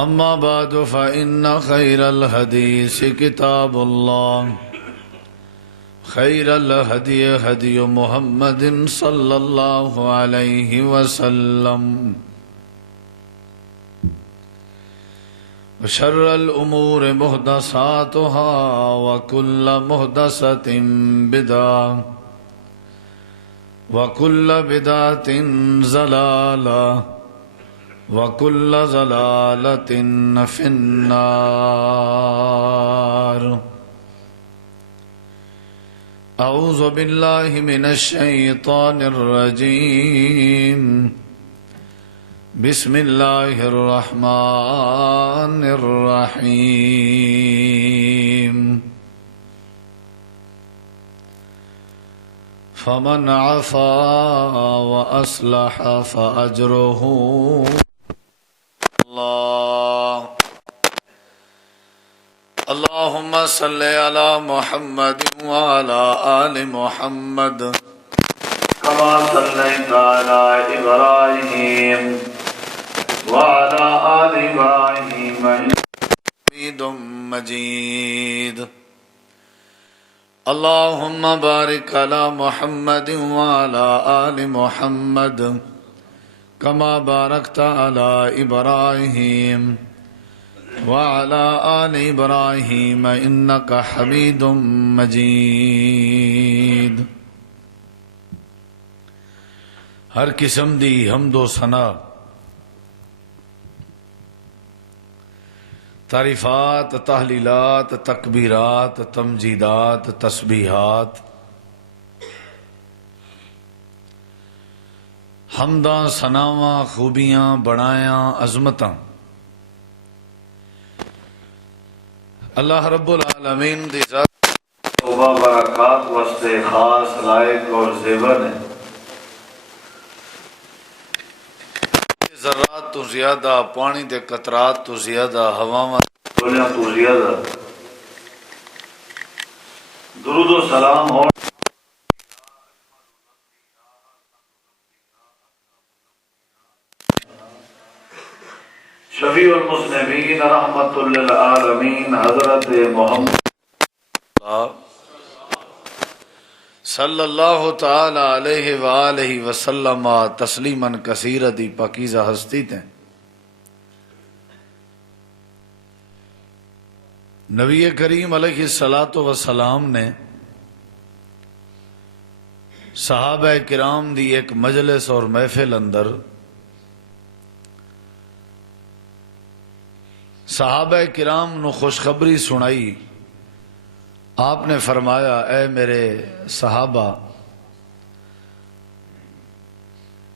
أما بعد فإن خير الحديث كتاب الله خير الهدي هدي محمد صلى الله عليه وسلم وشر الأمور محدثاتها وكل محدثة بدعة وكل بدعة ضلالة وكل ضلالة في النار. أعوذ بالله من الشيطان الرجيم. بسم الله الرحمن الرحيم. فمن عفا وأصلح فأجره الله. اللهم صل على محمد وعلى آل محمد كما صليت على إبراهيم وعلى آل إبراهيم إنك حميد مجيد. اللهم بارك على محمد وعلى آل محمد كما باركت على إبراهيم وعلى آل إبراهيم إنك حميد مجيد. ہر قسم دی حمد و ثنا تعریفات تحلیلات تکبیرات تمجیدات تسبیحات حمداں ثناواں خوبیاں بڑایاں عظمتاں اللہ رب العالمین دی ذات توبہ برکات واسطے خاص لائق اور زیور ہے. ذرات تو زیادہ پانی دے قطرات تو زیادہ ہواواں گولیاں تو زیادہ درود و سلام ہو شفیع المذنبین رحمت للعالمین حضرت محمد صلی اللہ تعالی علیہ وآلہ وسلم تسلیما کثیرا دی پاکیزہ ہستی تھیں. نبی کریم علیہ السلام نے صحابہ کرام دی ایک مجلس اور محفل اندر صحابہ کرام نو خوشخبری سنائی. آپ نے فرمایا اے میرے صحابہ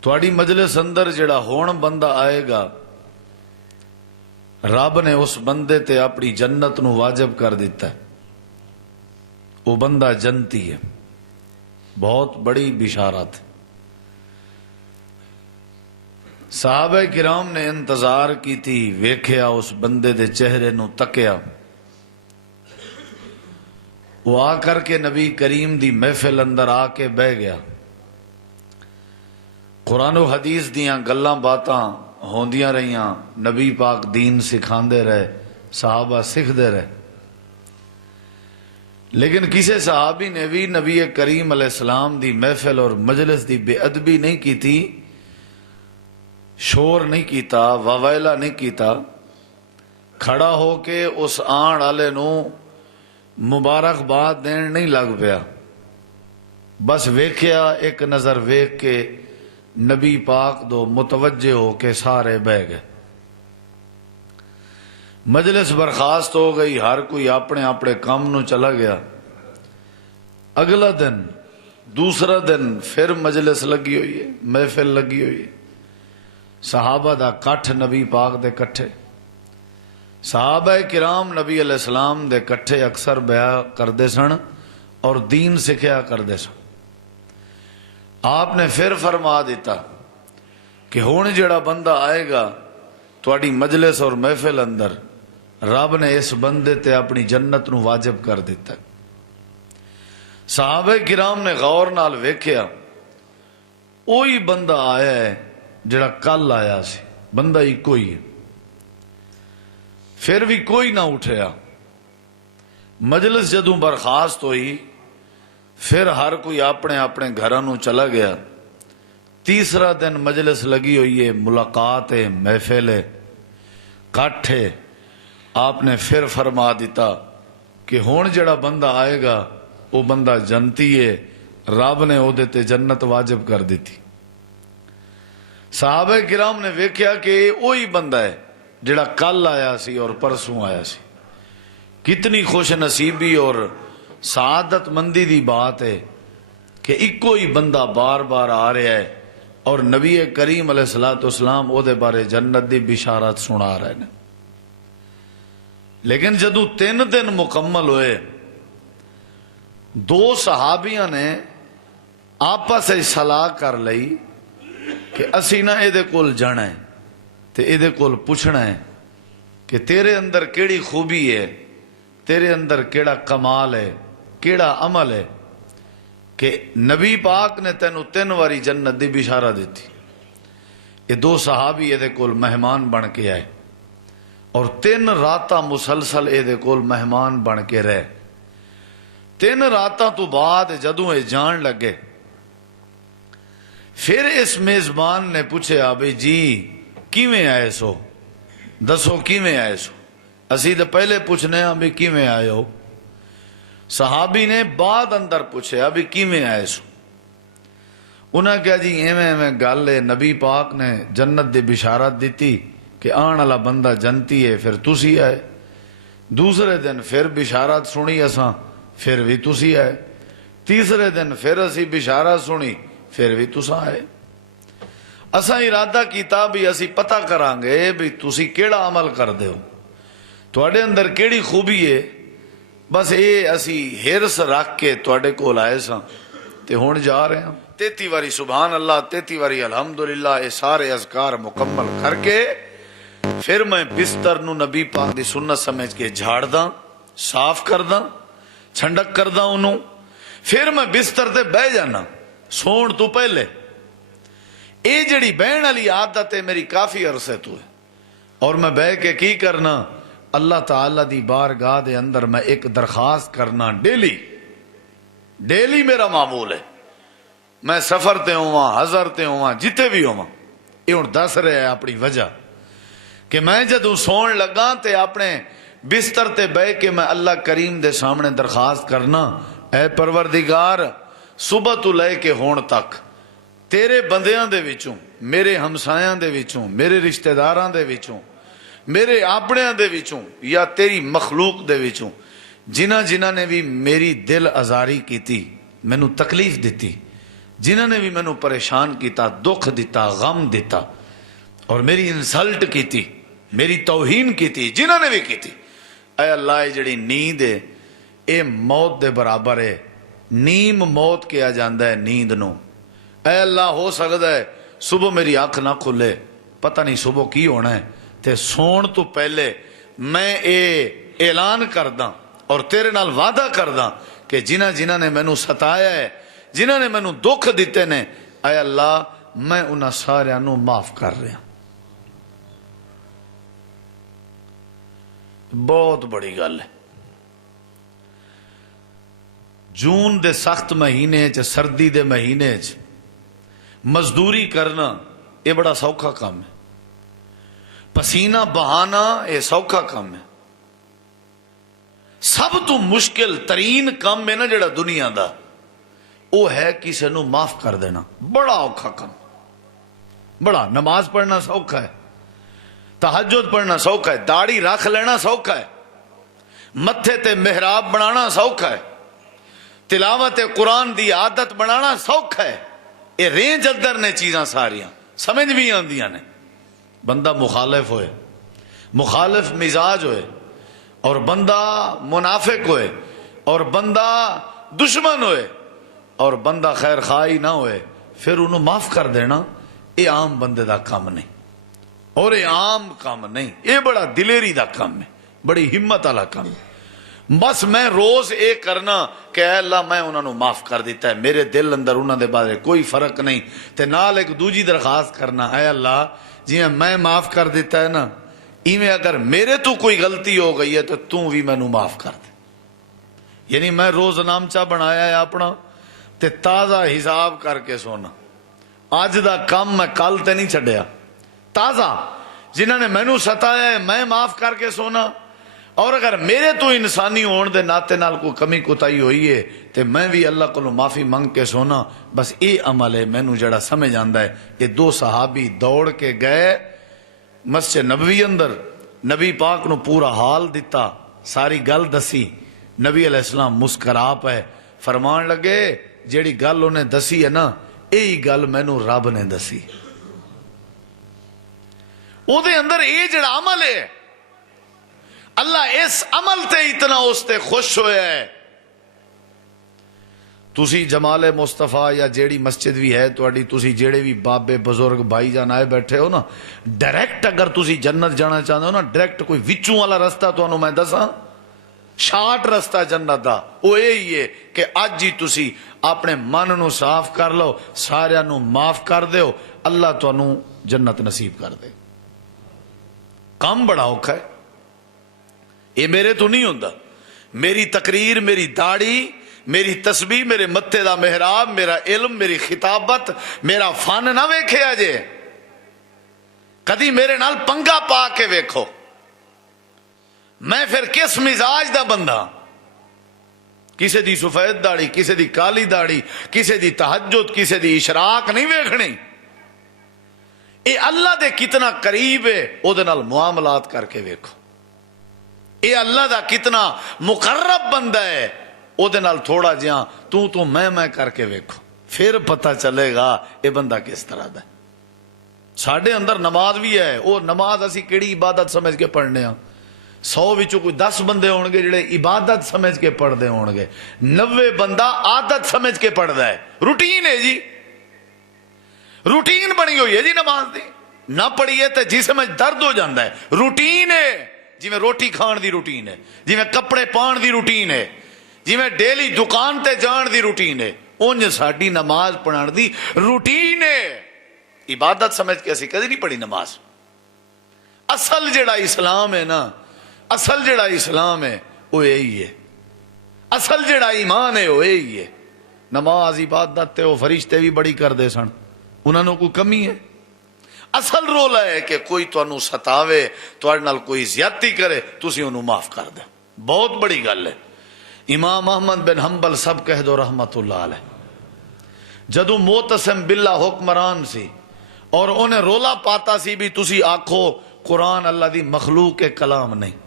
تواڈی مجلس اندر جڑا ہون بندہ آئے گا رب نے اس بندے تے اپنی جنت نو واجب کر دیتا ہے. وہ بندہ جنتی ہے. بہت بڑی بشارت. صحابہ کرام نے انتظار کی تھی ویکھیا اس بندے دے چہرے نو تکیا. وہ آ کر کے نبی کریم دی محفل اندر آ کے بہ گیا. قرآن و حدیث دیاں گلاں باتاں ہوندیاں رہیاں. نبی پاک دین سکھاندے رہے صحابہ سکھ دے رہے. لیکن کسی صحابی نے بھی نبی کریم علیہ السلام دی محفل اور مجلس دی بے ادبی نہیں کی تھی. شور نہیں کیتا واویلا نہیں کیتا. کھڑا ہو کے اس آن والے نو مبارکباد دین نہیں لگ پیا. بس ویکھیا ایک نظر ویکھ کے نبی پاک دو متوجہ ہو کے سارے بہ گئے. مجلس برخاست ہو گئی. ہر کوئی اپنے اپنے کام نو چلا گیا. اگلا دن دوسرا دن پھر مجلس لگی ہوئی ہے محفل لگی ہوئی ہے. صحابہ دا کٹھ نبی پاک دے کٹھے. صحابہ کرام نبی علیہ السلام دے کٹھے اکثر بیان کردے سن اور دین سکھیا کردے سن. آپ نے پھر فرما دیتا کہ ہون جڑا بندہ آئے گا تواڈی مجلس اور محفل اندر رب نے اس بندے تے اپنی جنت نو واجب کر دیتا. صحابہ کرام نے غور نال ویکھیا وہی بندہ آیا ہے جڑا کل آیا سی. بندہ ایک ہی ہے. پھر بھی کوئی نہ اٹھیا. مجلس جدوں برخاست ہوئی پھر ہر کوئی اپنے اپنے گھراں نوں چلا گیا. تیسرا دن مجلس لگی ہوئی ہے، ملاقات ہے، محفل ہے، کٹھ ہے. آپ نے پھر فرما دیتا کہ ہون جڑا بندہ آئے گا وہ بندہ جنتی ہے، رب نے وہ تے جنت واجب کر دیتی. صحابہ کرام نے ویکھیا کہ وہی بندہ ہے جڑا کل آیا سی اور پرسوں آیا سی. کتنی خوش نصیبی اور سعادت مندی دی بات ہے کہ ایکو ہی بندہ بار بار آ رہا ہے اور نبی کریم علیہ الصلوۃ والسلام او دے بارے جنت دی بشارت سنا رہے ہیں. لیکن جدو 3 دن مکمل ہوئے، 2 صحابیاں نے آپس صلاح کر لئی کہ اسی نہ اے دے کول جانا ہے تے اے دے کول پوچھنا ہے کہ تیرے اندر کیڑی خوبی ہے، تیرے اندر کیڑا کمال ہے، کیڑا عمل ہے کہ نبی پاک نے تینوں 3 واری جنت دی بشارت دیتی. یہ 2 صحابی اے دے کول مہمان بن کے آئے اور 3 راتاں مسلسل اے دے کول مہمان بن کے رہے. 3 راتاں تو بعد جدوں اے جان لگے پھر اس میزبان نے پوچھا بھئی جی کیویں آئے سو، دسو کیویں آئے سو. اسی تو پہلے پوچھنے ہاں بھی کیویں آئے ہو. صحابی نے بعد اندر پوچھا بھی کیویں آئے سو. انہاں کہا جی ایویں ایویں گل ہے، نبی پاک نے جنت دی بشارت دیتی کہ آن والا بندہ جنتی ہے، پھر تسی آئے. دوسرے دن پھر بشارت سنی اساں، پھر بھی تسی آئے. تیسرے دن پھر اسی بشارت سنی، پھر بھی تساں آئے. اساں ارادہ کیتا بھی اسی پتہ کران گے بھی تسی کیڑا عمل کر دے ہو، تواڈے اندر کیڑی خوبی ہے. بس اے اسی ہرس رکھ کے تواڈے کول آئے ساں تے ہن جا رہے ہیں. 33 واری سبحان اللہ، 33 واری الحمدللہ، اے سارے اذکار مکمل کر کے پھر میں بستر نو نبی پاک دی سنت سمجھ کے جھاڑ داں، صاف کر داں، چھنڈک کر داں انہوں. پھر میں بستر تے بہ جانا سون تو پہلے. اے جڑی بہن والی عادت ہے میری کافی عرصے تو ہے. اور میں بہ کے کی کرنا، اللہ تعالی دی بارگاہ دے اندر میں ایک درخواست کرنا ڈیلی میرا معمول ہے. میں سفر تے ہواں، حضر تے ہواں، جتے بھی ہواں، یہ ہن دس رہے اپنی وجہ کہ میں جدوں سون لگا تے اپنے بستر تے بہ کے میں اللہ کریم دے سامنے درخواست کرنا، اے پروردگار صبح تو لے کے ہون تک تیرے بندیاں دے وچوں، میرے ہمسایاں دے وچوں، میرے رشتہ داراں دے وچوں، میرے اپنیاں دے وچوں یا تیری مخلوق دے وچوں جنہ نے بھی میری دل آزاری کیتی، مینوں تکلیف دیتی، جنہ نے بھی مینوں پریشان کیتا، دکھ دیتا، غم دیتا اور میری انسلٹ کیتی، میری توہین کیتی، جنہ نے بھی کیتی، اے اللہ یہ جڑی نیند ہے اے موت دے برابر ہے. نیم موت کیا جاندہ ہے نیند نو. اے اللہ ہو سکتا ہے صبح میری آنکھ نہ کھلے، پتہ نہیں صبح کی ہونا ہے، تے سون تو پہلے میں اے اعلان کرداں اور تیرے نال وعدہ کرداں کہ جنہ نے مینوں ستایا ہے، جنہ نے مینوں دکھ دیتے نے، اے اللہ میں انہاں سارے نو معاف کر رہا. بہت بڑی گل ہے. جون دے سخت مہینے سردی دے مہینے مزدوری کرنا یہ بڑا سوکھا کام ہے. پسینہ بہانا یہ سوکھا کام ہے. سب تو مشکل ترین کام ہے نا جڑا دنیا دا، وہ ہے کسی نو معاف کر دینا. بڑا اوکھا کام. بڑا نماز پڑھنا سوکھا ہے، تہجد پڑھنا سوکھا ہے، داڑھی رکھ لینا سوکھا ہے، متھے تے محراب بنانا سوکھا ہے، تلاوت قرآن دی عادت بنانا سوکھا ہے. یہ رینج اندر نے چیزاں ساریاں سمجھ بھی آندیاں نے. بندہ مخالف ہوئے، مخالف مزاج ہوئے، اور بندہ منافق ہوئے، اور بندہ دشمن ہوئے، اور بندہ خیر خواہی نہ ہوئے، پھر انہوں معاف کر دینا یہ عام بندے دا کام نہیں، اور یہ عام کام نہیں، یہ بڑا دلیری دا کام ہے، بڑی ہمت والا کام ہے. بس میں روز اے کرنا کہ اے اللہ میں انہوں نے معاف کر دیتا ہے، میرے دل اندر انہوں دے بارے کوئی فرق نہیں. تے نال ایک دوجی درخواست کرنا، اے اللہ جی میں معاف کر دیتا ہے نا، ایویں اگر میرے تو کوئی غلطی ہو گئی ہے تو بھی مینوں معاف کر دے. یعنی میں روز نامچہ بنایا ہے اپنا تے تازہ حساب کر کے سونا. اج دا کم میں کل تے نہیں چھڈیا. تازہ جنہوں نے مینوں ستایا ہے میں معاف کر کے سونا. اور اگر میرے تو انسانی ہون دے ناطے نال کوئی کمی کوتاہی ہوئی ہے تے میں بھی اللہ کو معافی منگ کے سونا. بس یہ عمل ہے مینوں جڑا سمجھ آندا ہے. یہ دو صحابی دوڑ کے گئے مسجد نبوی اندر, نبی پاک نو پورا حال دیتا, ساری گل دسی. نبی علیہ السلام مسکرا پے, فرمان لگے جیڑی گل انہیں دسی ہے نا یہی گل مینوں رب نے دسی. او دے اندر یہ جڑا عمل ہے اللہ اس عمل تے اتنا اس تے خوش ہویا ہے. تسی جمال مصطفیٰ یا جیڑی مسجد بھی ہے تواڈی, تسی جیڑے بھی بابے بزرگ بھائی جان آئے بیٹھے ہو نا, ڈائریکٹ اگر تسی جنت جانا چاہتے ہو نا, ڈائریکٹ کوئی وچوں والا رستہ تانوں میں دساں, شارٹ رستہ جنت دا وہ یہی ہے کہ اج ہی تسی اپنے من نو صاف کر لو, سارے نو معاف کر دیو, اللہ تانوں جنت نصیب کر دے. کام بڑا اوکھا ہے. یہ میرے تو نہیں ہوندا. میری تقریر, میری داڑھی, میری تسبیح, میرے متے دا محراب, میرا علم, میری خطابت, میرا فن نہ ویکھیا جے. کدی میرے نال پنگا پا کے ویکھو میں پھر کس مزاج دا بندہ. کسے دی سفید داڑھی, کسے دی کالی داڑھی, کسے دی تہجد, کسے دی اشراق نہیں ویکھنی. اے اللہ دے کتنا قریب ہے او دے نال معاملات کر کے ویکھو. اے اللہ دا کتنا مقرب بندہ ہے او دے نال تھوڑا جہاں تو میں کر کے ویکھو, پھر پتہ چلے گا اے بندہ کس طرح دا ہے. ساڈے اندر نماز بھی ہے, وہ نماز اسی کیڑی عبادت سمجھ کے پڑھنے ہاں. 100 وچوں کوئی 10 بندے ہون گے جڑے عبادت سمجھ کے پڑھتے ہون گے, 90 بندہ عادت سمجھ کے پڑھتا ہے. روٹین ہے جی, روٹین بنی ہوئی ہے جی نماز دی. نہ پڑھیے تو جسم میں درد ہو جاتا ہے. روٹین ہے جی میں روٹی کھان دی روٹین ہے, جی میں کپڑے پان دی روٹین ہے, جی میں ڈیلی دکان تے جان دی روٹین ہے, اونج ساڈی نماز پڑھان دی روٹین ہے. عبادت سمجھ کے اسی کدی نہیں پڑھی نماز. اصل جڑا اسلام ہے نا, اصل جڑا اسلام ہے وہ یہی ہے. اصل جڑا ایمان ہے وہ یہی ہے. نماز عبادت تے وہ فرشتے بھی بڑی کر دے سن, انہوں نے کوئی کمی ہے. اصل رولا ہے کہ کوئی تانوں ستاوے, تواڈے نال کوئی زیادتی کرے, تسی انہوں معاف کر دے. بہت بڑی گل ہے. امام احمد بن حنبل سب کہہ دو رحمت اللہ علیہ, جدو معتصم باللہ حکمران سی اور انہیں رولا پاتا سی بھی تسی آکھو قرآن اللہ دی مخلوق کے کلام نہیں,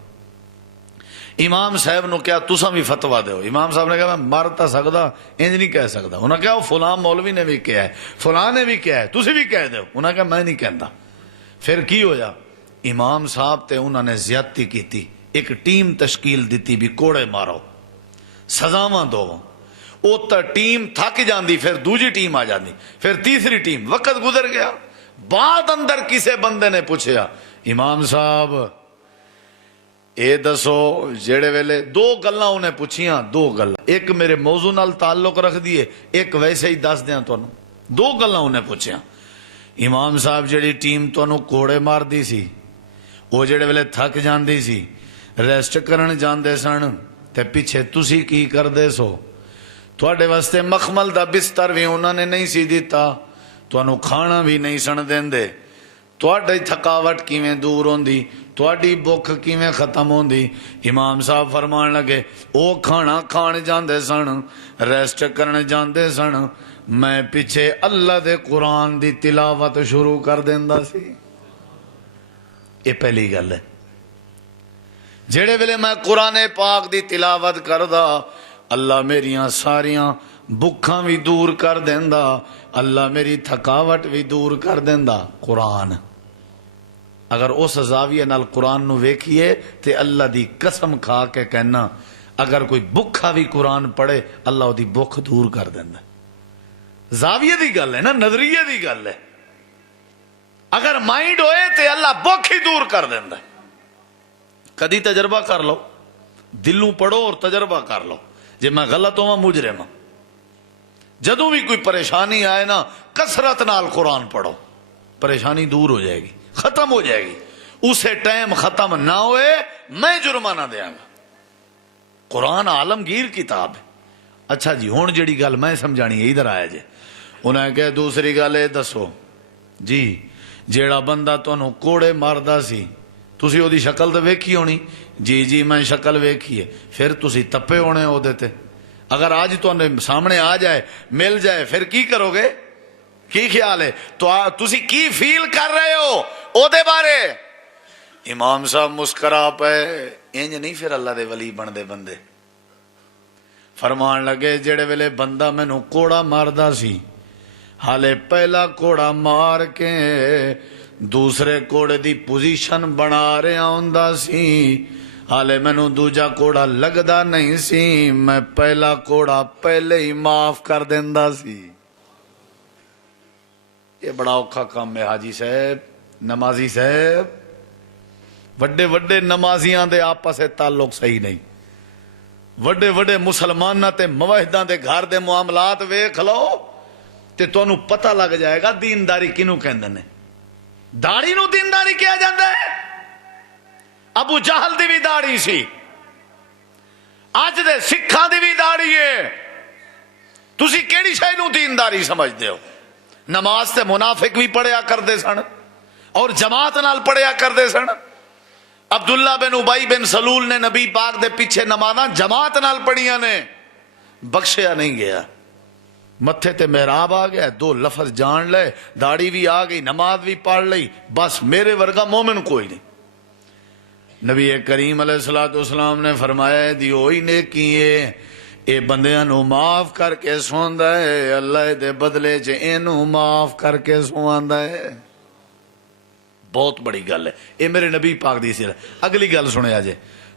امام صاحب نو کیا تساں بھی فتوا دیو. امام صاحب نے کہا میں مر تا سکدا, انج نہیں کہہ سکدا. انہوں نے کہا فلاں مولوی نے بھی کہا ہے, فلاں نے بھی کہا ہے, تسی بھی کہہ دیو. انہوں نے کہا میں نہیں کہندا. پھر کی ہویا, امام صاحب تے انہوں نے زیادتی کیتی, ایک ٹیم تشکیل دیتی بھی کوڑے مارو, سزاواں دو. او تا ٹیم تھک جاندی, پھر دوجی ٹیم آ جاندی, پھر تیسری ٹیم. وقت گزر گیا, بعد اندر کسے بندے نے پوچھیا امام صاحب اے دسو, جڑے ویلے 2 گلاں انہیں پوچھیاں, 2 گلاں, ایک میرے موضوع نال تعلق رکھ دیے, ایک ویسے ہی دس دیاں تانوں. 2 گلاں انہیں پوچھیاں. امام صاحب جڑی ٹیم تانوں کوڑے مار دی سی, وہ جڑے ویلے تھک جاندی سی, ریسٹ کرن جاندے سن, تے پیچھے تسی کی کردے سو؟ تواڈے واسطے مخمل دا بستر بھی انہوں نے نہیں سی دیتا, تانوں کھانا بھی نہیں سن دیندے. تواڈی تھکاوٹ کیویں دور ہوندی, تواڈی بھوک کیویں ختم ہوندی؟ امام صاحب فرمان لگے او کھانا کھان جاندے سن, ریسٹ کرن جاندے سن, میں پیچھے اللہ دے قرآن دی تلاوت شروع کر دیندا سی. یہ پہلی گل ہے. جڑے ویلے میں قرآن پاک دی تلاوت کردا, اللہ میریاں ساریاں بکھاں بھی دور کر دیندا, اللہ میری تھکاوٹ بھی دور کر دیندا. قرآن اگر اس زاویے نال قرآن نو ویکھیے تے اللہ دی قسم کھا کے کہنا اگر کوئی بکھا بھی قرآن پڑھے اللہ دی بکھ دور کر دیندا. زاویے دی گل ہے نا, نظریے دی گل ہے. اگر مائنڈ ہوئے تے اللہ بکھ ہی دور کر دیندا. کدی تجربہ کر لو, دلوں پڑھو اور تجربہ کر لو. جے میں غلط ہوں مجرم ہوں, جدوں بھی کوئی پریشانی آئے نا کثرت نال قرآن پڑھو, پریشانی دور ہو جائے گی, ختم ہو جائے گی. اسے ٹائم ختم نہ ہوئے میں جرمانہ دیاں گا. قرآن عالمگیر کتاب ہے. اچھا جی ہوں جڑی گل میں سمجھانی ہے ادھر آیا جی. انہیں کہ دوسری گل یہ دسو جی جیڑا بندہ تمہیں کوڑے ماردا سی تسی او دی شکل تو ویکھی ہونی. جی جی میں شکل ویکھی ہے. پھر تسی تپے ہونے او دے تے. اگر آج تمہیں سامنے آ جائے مل جائے پھر کی کرو گے؟ کی خیال ہے تو تسی کی فیل کر رہے ہو او دے بارے؟ امام صاحب مسکرا پے. انج نہیں پھر اللہ دے ولی بن دے بندے. فرمان لگے جڑے ویلے بندہ مینوں کوڑا ماردا سی حالے پہلا کوڑا مار کے دوسرے کوڑے دی پوزیشن بنا رہا ہوندا سی حالے مینوں دوجا کوڑا لگدا نہیں سی میں پہلا کوڑا پہلے ہی معاف کر دیندا سی. یہ بڑا اوکھا کام ہے حاجی صاحب نمازی صاحب. وڈے وڈے نمازیاں دے آپس تعلق صحیح نہیں. وڈے وڈے مسلماناں تے موحداں دے گھر دے معاملات ویکھ لو تے تانوں پتہ لگ جائے گا دینداری کینوں کہندے نے. داڑھی نو دینداری کیا جاندا ہے؟ ابو جہل دی بھی داڑھی سی اج دے سکھاں دی بھی داڑھی ہے. تسی کیڑی شے نو دینداری سمجھدے ہو؟ نماز تے منافق بھی پڑھیا کردے سن اور جماعت نال پڑھیا کردے سن. عبداللہ بن ابی بن سلول نے نبی پاک دے پیچھے نمازاں جماعت نال پڑھیاں نے. بخشیا نہیں گیا. متھے تے محراب آ گیا 2 لفظ جان لے داڑھی بھی آ گئی نماز بھی پڑھ لئی بس میرے ورگا مومن کوئی نہیں. نبی کریم علیہ الصلوۃ والسلام نے فرمایا دی ہوئی نیکی ہے اے بندیاں نو معاف کر کے سوندا ہے اللہ دے بدلے چ اینو معاف کر کے سواندا ہے. بہت بڑی گل ہے. یہ میرے نبی پاک دی سیرت. اگلی گل سنیا جے.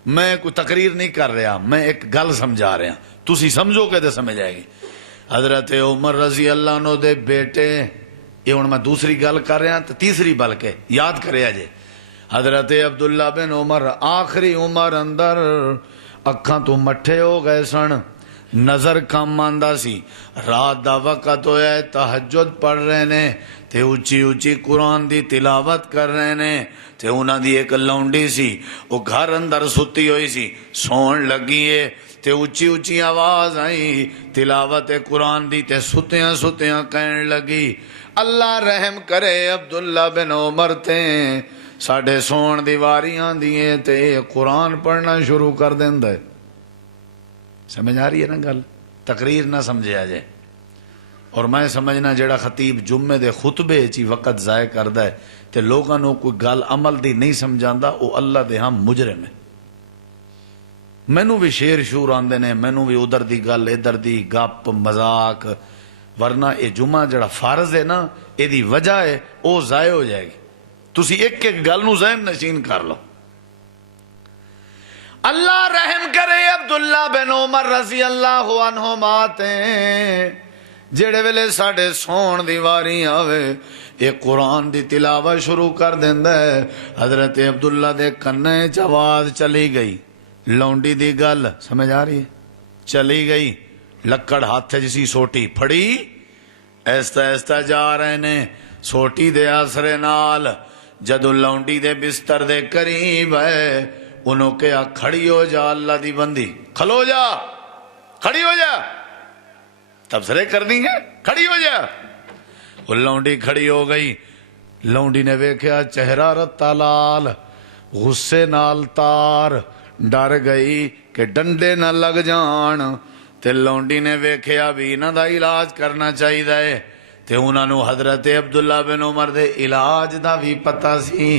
میں کوئی تقریر نہیں کر رہا میں ایک گل سمجھا رہا تسی سمجھو کہ تے سمجھ آئے گی. حضرت عمر رضی اللہ عنہ دے بیٹے یہ ہوں میں دوسری گل کر رہا تو تیسری بلکہ یاد کریا جے. حضرت عبداللہ بن عمر آخری عمر اندر اکھاں تو مٹھے ہو گئے سن نظر کم آندا سی. رات دا وقت ہویا ہے تہجد پڑھ رہے نے تے اچھی اچھی قرآن دی تلاوت کر رہے نے تے انہاں دی ایک لونڈی سی وہ گھر اندر ستی ہوئی سی سون لگی ہے تے اچھی اچھی آواز آئی تلاوت قرآن دی تے ستیاں ستیاں کہن لگی اللہ رحم کرے عبداللہ بن عمر تے ساڑھے سون دی واریاں دیئے تے قرآن پڑھنا شروع کر دیندا ہے. سمجھ آ رہی ہے نا گل؟ تقریر نہ سمجھے آجے. اور میں سمجھنا جڑا خطیب جمعے دے خطبے چی وقت ضائع کردا ہے تے لوگاں نو کوئی گل عمل دی نہیں سمجھاندا او اللہ دے ہاں مجرم ہے. مینوں بھی شیر شور آندے نے مینوں بھی ادھر دی گل ادھر دی گپ مذاق ورنہ اے جمعہ جڑا فرض ہے نا اے دی وجہ ہے او ضائع ہو جائے گی. تسی ایک ایک گل نو ذہن نشین کر لو. اللہ رحم کرے عبداللہ بن عمر رضی اللہ عنہما تے جڑے ویلے ساڑھے سون دی واری آوے یہ قرآن دی تلاوت شروع کر دیندا ہے. حضرت عبداللہ دے کنے چ آواز چلی گئی لونڈی دی گل سمجھ آ رہی ہے چلی گئی. لکڑ ہاتھ جسی سوٹی پھڑی ایستا ایستا جا رہے نے سوٹی دے آسرے نال جدو لونڈی دے بستر دے قریب ہے انہوں کہا کھڑی ہو جا اللہ دی بندی کھلو جا کھڑی ہو جا تبصرے کرنی ہے کھڑی ہو جا. وہ لونڈی کھڑی ہو گئی. لونڈی نے ویکھیا چہرہ رتا لال غصے نال تار ڈر گئی کہ ڈنڈے نہ لگ جان تے لونڈی نے ویکھیا بھی انہاں دا علاج کرنا چاہیے تے انہاں نو حضرت عبداللہ بن عمر دے علاج دا بھی پتہ سی.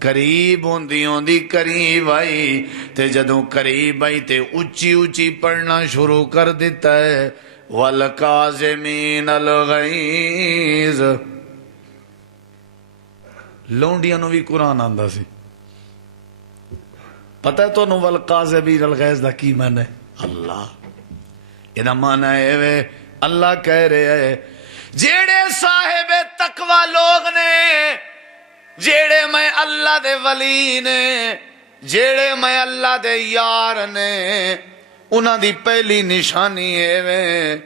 قریب ہوندی قریب آئی تے جدوں قریب آئی تے اچھی اچھی پڑھنا شروع کر دیتا ہے وَالْقَاظِمِينَ الْغَيْظَ. لونڈیاں نو بھی قرآن آندا سی. پتہ ہے تو نو وَالْقَاظِمِينَ الْغَيْظَ دا کی معنی ہے؟ اللہ یہ معنی ہے وے اللہ کہہ رہے ہیں جیڑے صاحب تقوی لوگ نے جیڑے میں اللہ دے ولی نے جیڑے میں اللہ دے یار نے انہاں دی پہلی نشانی ہے وے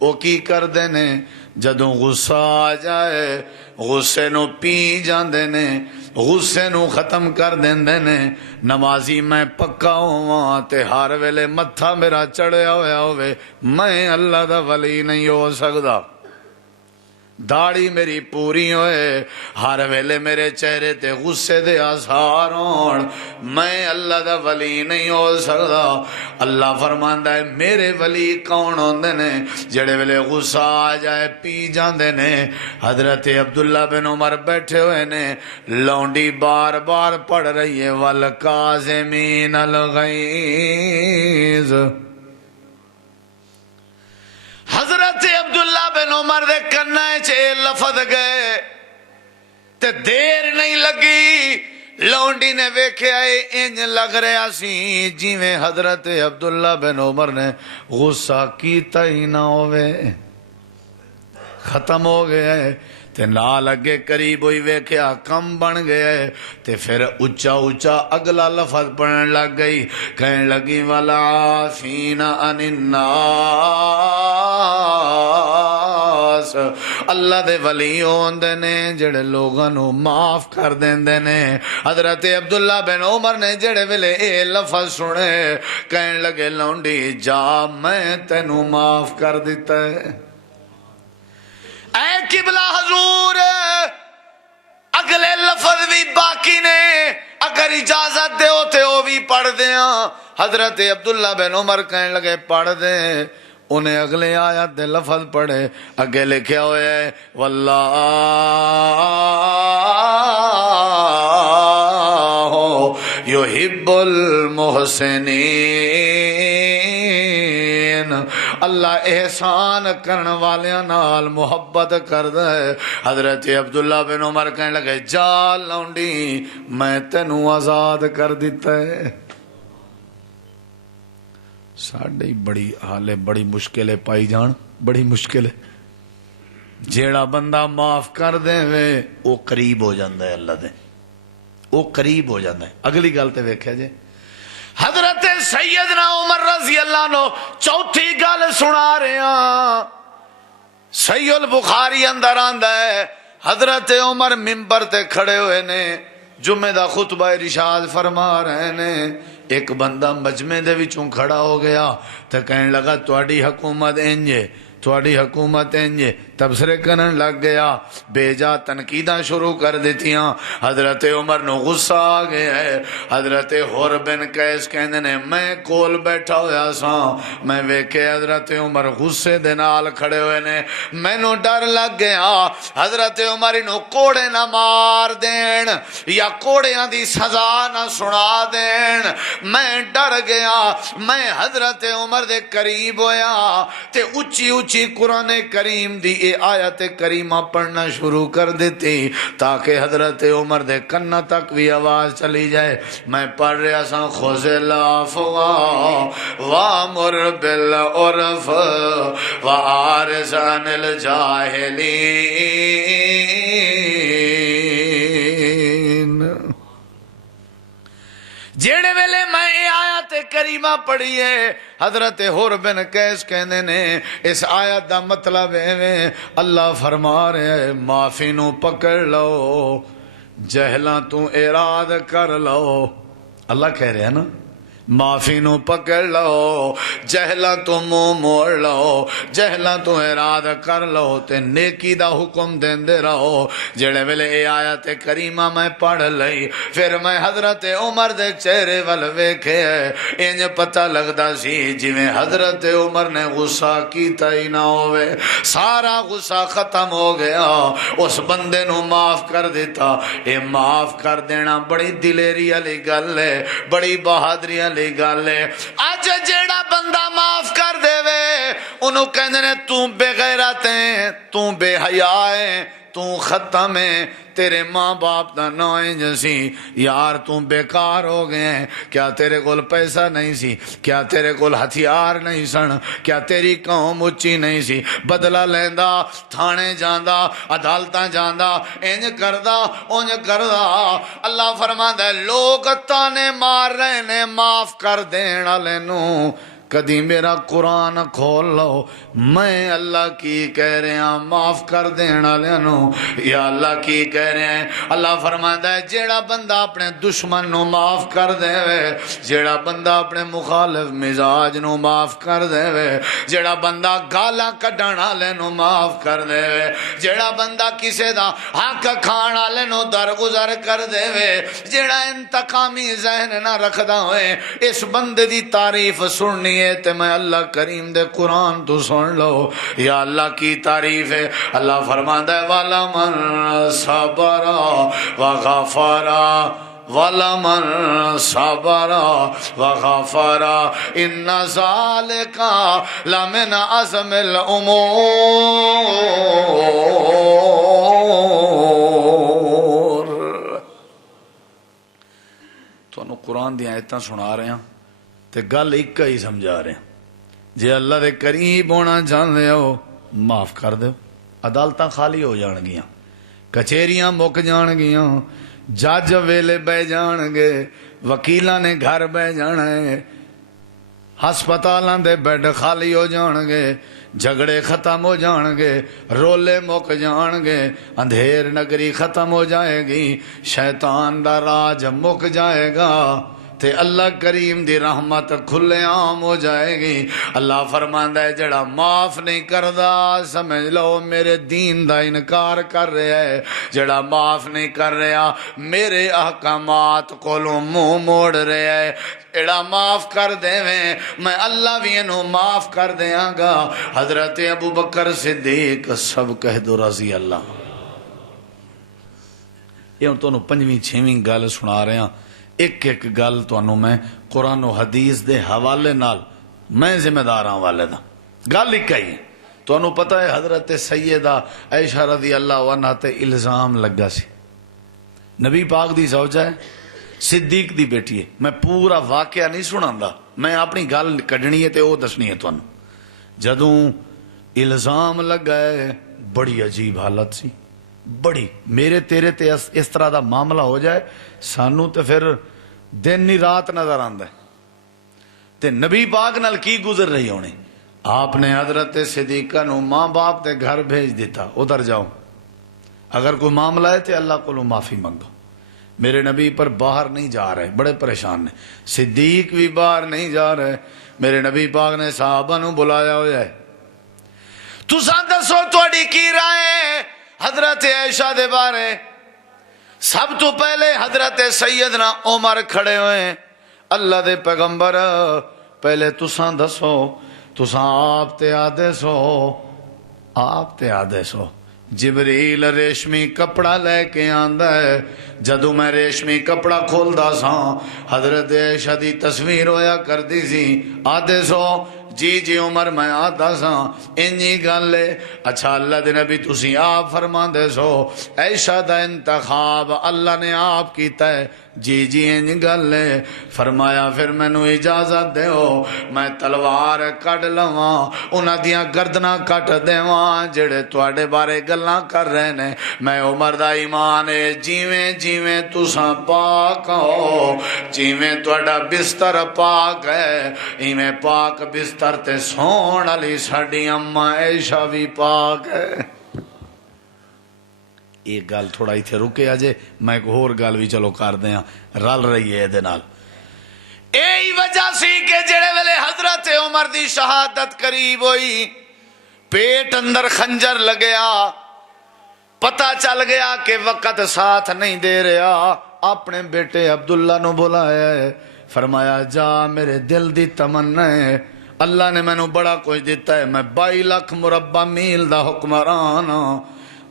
وہ کی کر دے نے جدوں غصہ آ جائے غصے نو پی جاندے نے غصے نو ختم کر دیندے نے نمازی میں پکا ہواں تے ہر ویلے متھا میرا چڑھیا ہویا ہوئے میں اللہ دا ولی نہیں ہو سکدا داڑھی میری پوری ہوئے ہر ویلے میرے چہرے تے غصے دے آثار ہون میں اللہ دا ولی نہیں ہو سکدا اللہ فرماندا ہے میرے ولی کون ہوندے نے جڑے ویلے غصہ آ جائے پی جاندے نے حضرت عبداللہ بن عمر بیٹھے ہوئے نے لونڈی بار بار پڑھ رہی ہے والکاظمین الغیظ حضرت عبداللہ بن عمر دے کنے چے لفظ گئے تے دیر نہیں لگی لونڈی نے ویکھیا انج لگ رہا سی جویں حضرت عبداللہ بن عمر نے غصہ کیتا ہی نہ ہوئے ختم ہو گیا ہے تے نال اگے قریب ہوئی ویکھیا کم بن گیا ہے تے پھر اچا اچا اگلا لفظ پڑھن لگ گئی کہنے لگی والعافین عن الناس اللہ دے ولی ہوندے نے جڑے لوگاں نو معاف کر دیندے نے حضرت عبداللہ بن عمر نے جڑے ویلے اے لفظ سنے کہنے لگے لونڈی جا میں تینوں معاف کر دیتا ہے اے قبلہ حضور اگلے لفظ بھی باقی نے اگر اجازت دے ہوتے ہو بھی پڑھ دیاں حضرت عبداللہ بن عمر کہنے لگے پڑھ دیں انہیں اگلے آیت دے لفظ پڑھے اگے لکھیا ہوئے ہے واللہ یحب المحسنین اللہ احسان کرن والیاں نال محبت کردا ہے حضرت عبداللہ بن عمر کہنے لگے جا لونڈی میں تینوں آزاد کر دیتا ہے ساڑھے بڑی حالے بڑی مشکل ہے پائی جان بڑی مشکل ہے جیڑا بندہ معاف کر دے وے وہ قریب ہو جاندہ ہے اللہ دے وہ قریب ہو جاندہ ہے اگلی گل تے ویکھیا جے حضرت سیدنا عمر رضی اللہ عنہ چوتھی گل سنا رہے ہیں صحیح البخاری اندر آندا ہے حضرت عمر ممبر تے کھڑے ہوئے نے جمعہ دا خطبہ ارشاد فرما رہے نے ایک بندہ مجمع دے وچوں کھڑا ہو گیا تے کہنے لگا تواڈی حکومت انجے تواڈی حکومت انجے تبصرے کرن لگ گیا بے جا تنقیداں شروع کر دیتیاں حضرت عمر نو غصہ آ گیا ہے حضرت حر بن قیس کہندے نے میں کول بیٹھا ہویا ساں میں ویکھے حضرت عمر غصے دے نال کھڑے ہوئے نے مینوں ڈر لگ گیا حضرت عمر نو کوڑے نہ مار دین یا کوڑیاں دی سزا نہ سنا دین میں ڈر گیا میں حضرت عمر دے قریب ہویا تے اچھی اچھی قرآن کریم دی آیت کریمہ پڑھنا شروع کر دیتی تاکہ حضرت عمر دے کنہ تک بھی آواز چلی جائے میں پڑھ رہا سا خذ العفو وامر بالعرف وأعرض عن الجاہلین جیڑے ویلے میں یہ آیت کریمہ پڑھی ہے حضرت حر بن قیس کہنے نے اس آیت دا مطلب ہے اللہ فرما رہے ہیں معافی نو پکڑ لو جہلاں تو اراد کر لو اللہ کہہ رہے ہیں نا معافی نو پکڑ لو جہلا تو منہ موڑ لو جہلا تو ارادہ کر لو تے نیکی دا حکم دیندے رہو جڑے ویلے اے آیت کریمہ میں پڑھ لئی پھر میں حضرت عمر دے چہرے ول ویکھے انج پتہ لگدا سی جویں حضرت عمر نے غصہ کیتا ہی نہ ہوئے سارا غصہ ختم ہو گیا اس بندے نو معاف کر دیتا اے معاف کر دینا بڑی دلیری والی گل ہے بڑی بہادری گل ہے اج جیڑا بندہ معاف کر دے وے انہوں کہندے نے تو بے غیرت ہے تو بے حیا ہے تو ختم ہے تیرے ماں باپ دا نویں جسی یار تو بیکار ہو گئے ہیں کیا تیرے کول پیسہ نہیں سی کیا تیرے کول ہتھیار نہیں سن کیا تیری قوم اچھی نہیں سی بدلہ لیندا تھانے جاندا عدالتاں جاندا انج کردا اونج کردا اللہ فرماندا ہے لوگ تانے مار رہے نے معاف کر دین والے نوں کدی میرا قرآن کھول لو، میں اللہ کی کہہ رہا معاف کر دین والے نو، یا اللہ کی کہہ رہے ہیں؟ اللہ فرماندا ہے جیڑا بندہ اپنے دشمن نو معاف کر دے وے، جیڑا بندہ اپنے مخالف مزاج نو معاف کر دے وے، جیڑا بندہ گالاں کڈن والے نو معاف کر دے وے، جیڑا بندہ کسے دا حق کھان والے نو درگزر کر دے وے، جیڑا انتقامی ذہن نہ رکھدا ہوئے، اس بندے دی تعریف سننی ہے تے میں اللہ کریم دے قرآن تو سن لو۔ یا اللہ کی تعریف ہے، اللہ فرماندا ہے وَلَمَنْ صَبَرَ وَغَفَرَ وَلَمَنْ صَبَرَ وَغَفَرَ إِنَّ ذَلِكَ لَمِنْ عَزْمِ الْأُمُورِ۔ تو انہوں قرآن دی آیتاں سنا رہے ہیں تے گل ایک ہی سمجھا رہے ہیں، جے اللہ دے قریب ہونا چاہتے ہو معاف کر دو، عدالتاں خالی ہو جان گیاں، کچہریاں مک جان گیاں، جج ویلے بہ جان گے، وکیلاں نے گھر بہ جانا ہے، ہسپتالاں دے بیڈ خالی ہو جان گے، جھگڑے ختم ہو جان گے، رولے مک جان گے، اندھیر نگری ختم ہو جائے گی، شیطان دا راج مک جائے گا، تے اللہ کریم دی رحمت کھلے عام ہو جائے گی۔ اللہ فرماندا ہے جڑا معاف نہیں کردا سمجھ لو میرے دین دا انکار کر رہا ہے، جڑا معاف نہیں کر رہا میرے احکامات کولوں منہ موڑ رہا ہے، جڑا معاف کر دیویں میں اللہ بھی انہوں معاف کر دیاں گا۔ حضرت ابو بکر صدیق سب کہہ دو رضی اللہ۔ یہ تو انہوں پنجویں چھویں گل سنا رہے ہیں، ایک ایک گل تو انہوں میں قرآن و حدیث دے حوالے نال میں ذمہ دار ہوں والے دا، گل ایک ہی ہے۔ تو انہوں پتہ ہے حضرت سیدہ عائشہ رضی اللہ عنہ تے الزام لگا سی، نبی پاک دی زوجہ ہے، صدیق دی بیٹی ہے، میں پورا واقعہ نہیں سناندا، میں اپنی گل کڈنی ہے تے او دسنی ہے تانوں۔ جدوں الزام لگا ہے بڑی عجیب حالت سی، بڑی میرے تیرے تے اس طرح دا معاملہ ہو جائے سانو تے پھر دن نہیں رات نظر آندا ہے، تے نبی پاک نال کی گزر رہی ہونے۔ آپ نے حضرت صدیقہ نو ماں باپ دے گھر بھیج دیتا، ادھر جاؤ، اگر کوئی معاملہ ہے تے اللہ کو معافی منگو۔ میرے نبی پر باہر نہیں جا رہے، بڑے پریشان ہیں، صدیق بھی باہر نہیں جا رہے، میرے نبی پاک نے صحابہ نو بلایا ہوا ہے، تساں دسو تہاڈی کی رائے ہے حضرت عائشہ دے بارے؟ سب تو پہلے حضرت سیدنا عمر کھڑے ہوئے، اللہ دے پیغمبر پہلے تساں دسو، تساں آپ تے آدھے سو، آپ تے آدھے سو۔ جبریل ریشمی کپڑا لے کے آندا ہے، جدو میں ریشمی کپڑا کھولدا سا حضرت عائشہ دی تصویر ہویا کردی سی، آدھے سو جی جی عمر میں آتا سا انجی گل ہے۔ اچھا اللہ دے نبی تسی آپ فرما دے سو عائشہ دا انتخاب اللہ نے آپ کیتا ہے، جی جی انج گل ہے۔ فرمایا پھر مینو اجازت دیو میں تلوار کٹ لواں، انہاں دیاں گردناں کٹ دیواں جڑے تواڈے بارے گلاں کر رہے نے۔ میں عمر دا ایمان ہے جیویں جیویں تساں پاک ہو، جیویں تواڈا بستر پاک ہے، ایویں پاک بستر تے سون علی ساڈی اماں عائشہ بھی پاک ہے۔ ایک گل تھوڑا ایتھے رکے اجے، میں ایک ہور گل بھی چلو کر دیاں، رل رہی ہے دے نال۔ یہی وجہ سی کہ جڑے ویلے حضرت عمر دی شہادت قریب ہوئی، پیٹ اندر خنجر لگیا، پتہ چل گیا کہ وقت ساتھ نہیں دے رہا، اپنے بیٹے عبداللہ نو بلایا ہے، فرمایا جا میرے دل دی تمنا ہے، اللہ نے مینو بڑا کچھ دیتا ہے، میں 22 لاکھ مربع میل دا حکمران ہاں،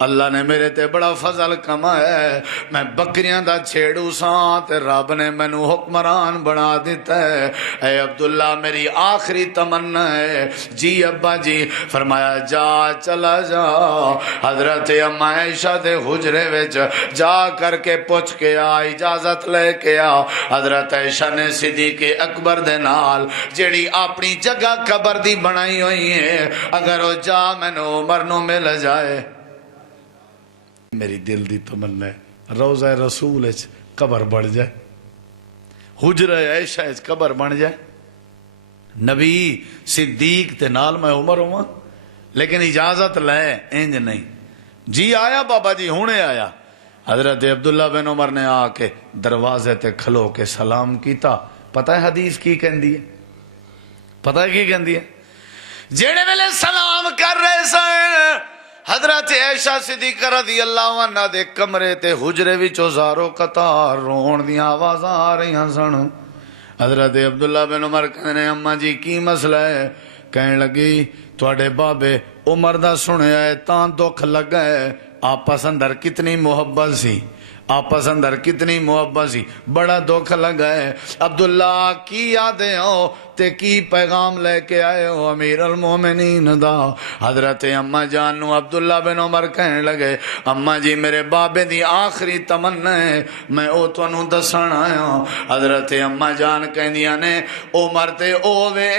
اللہ نے میرے تے بڑا فضل کمایا ہے، میں بکریاں دا چھیڑو ساں تے رب نے مینو حکمران بنا دیتا ہے، اے عبداللہ میری آخری تمنا ہے۔ جی ابا جی۔ فرمایا جا چلا جا حضرت اما عائشہ دے حجرے وچ جا کر کے پوچھ کے آ، اجازت لے کے آ۔ حضرت عائشہ نے صدیق اکبر دے نال جیڑی اپنی جگہ قبر دی بنائی ہوئی ہے، اگر وہ جا مینو عمر نو مل جائے، میری دل دی تمنا ہے روضہ رسول اچ قبر بڑھ جائے، حجرہ عائشہ اچ قبر بن جائے۔ نبی صدیق تے نال میں عمر ہوا، لیکن اجازت لے انج نہیں جی آیا بابا جی ہونے آیا۔ حضرت عبداللہ بن عمر نے آ کے دروازے تے کھلو کے سلام کیتا۔ پتہ ہے حدیث کی کہندی ہے؟ پتہ ہے کی کہندی ہے؟ جیڑے ویلے سلام کر رہے سن حضرت عائشہ صدیقہ رضی اللہ عنہ دے کمرے تے حجرے وچوں زارو قطار رون دیاں آوازاں آ رہی سن۔ حضرت عبداللہ بن عمر کہنے اماں جی کی مسئلہ ہے؟ کہنے لگی تواڈے بابے عمر دا سنیا ہے تاں دکھ لگا ہے، آپس اندر کتنی محبت سی، آپس اندر کتنی محبت سی، بڑا دکھ لگا ہے۔ عبداللہ کی یادیں ہو تے کی پیغام لے کے آئے ہو امیر المومنین دا؟ حضرت اماں جان نو عبداللہ بن عمر کہنے لگے اماں جی میرے بابے دی آخری تمنا ہے میں او تانوں دسن آیا۔ حضرت اماں جان کہندیاں نے عمر تے او وے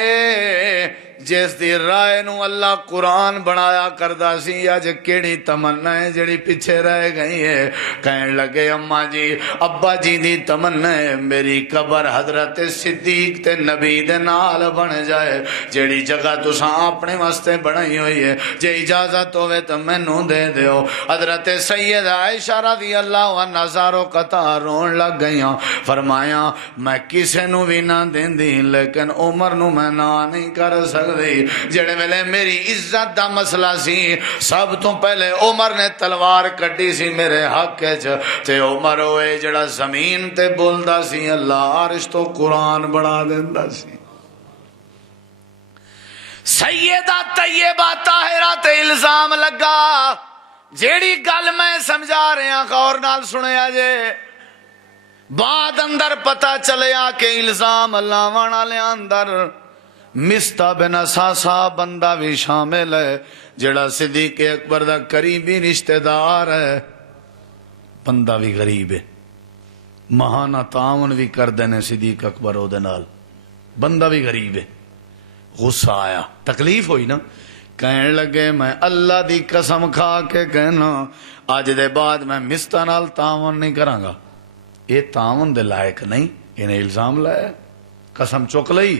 جس دی رائے نو اللہ قرآن بنایا کردا سی، اج کیڑی تمنا ہے جڑی پیچھے رہ گئی ہے؟ کہنے لگے اماں جی ابا جی دی تمنا ہے میری قبر حضرت صدیق تے نبی دے نال بن جائے، جیڑی جگہ تساں اپنے واسطے بنائی ہوئی ہے، جے اجازت ہوئے تو مینوں دے دیو۔ حضرت سیدہ عائشہ رضی اللہ عنہا زارو قطار رون لگ گئیاں، فرمایا میں کسے نو بھی نہ دیندی لیکن عمر نو میں نہ نہیں کر سکتی۔ جڑے ویلے میری عزت دا مسئلہ سی سب تو پہلے عمر نے تلوار کڈی سی میرے حق وچ، تے عمر ہوئے جڑا زمین تے بولدا سی اللہ عرش تو قرآن بنا دیندا سی۔ سیدہ طیبہ طاہرہ تے الزام لگا، جیڑی گل میں سمجھا رہا غور نال سنیا جے، بعد اندر پتہ چلیا کہ الزام لاون والے اندر مستہ بن اساسہ بندہ بھی شامل ہے جڑا صدیق اکبر دا قریبی رشتہ دار ہے، بندہ بھی غریب ہے، مہانہ تعاون بھی کر دینے صدیق اکبر او دے نال، بندہ بھی غریب ہے۔ غصہ آیا، تکلیف ہوئی نا، کہنے لگے میں اللہ دی قسم کھا کے کہنا اج دے بعد میں مستہ نال تعاون نہیں کراں گا، یہ تعاون دے لائق نہیں، انہیں الزام لایا، قسم چک لئی۔